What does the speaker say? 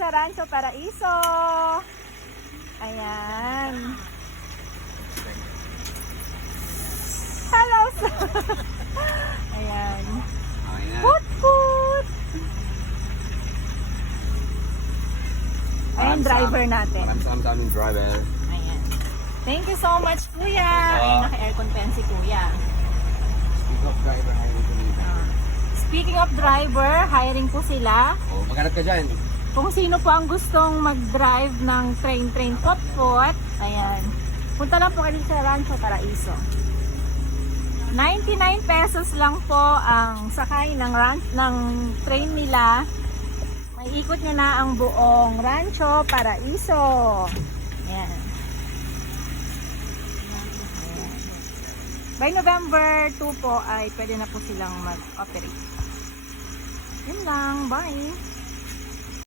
Rancho Paraiso. Ayan. Hello, sir. Ayan. Ayan. Put, put. Ayan, driver natin. Maraming salamat sa aming driver. Ayan. Thank you so much, Kuya. Ah. naka-aircon pen si Kuya. Speak of driver, hiring ko dito. Ah. Speaking of driver, hiring po sila. Oh, maghanap ka dyan. Kung sino po ang gustong mag-drive ng train-train pot-pot, ayan. Punta lang po kayo sa Rancho Paraiso. 99 pesos lang po ang sakay ng ran- ng train nila. May ikot niya na ang buong Rancho Paraiso. Ayan. By November 2 po ay pwede na po silang mag-operate. Yun lang. Bye!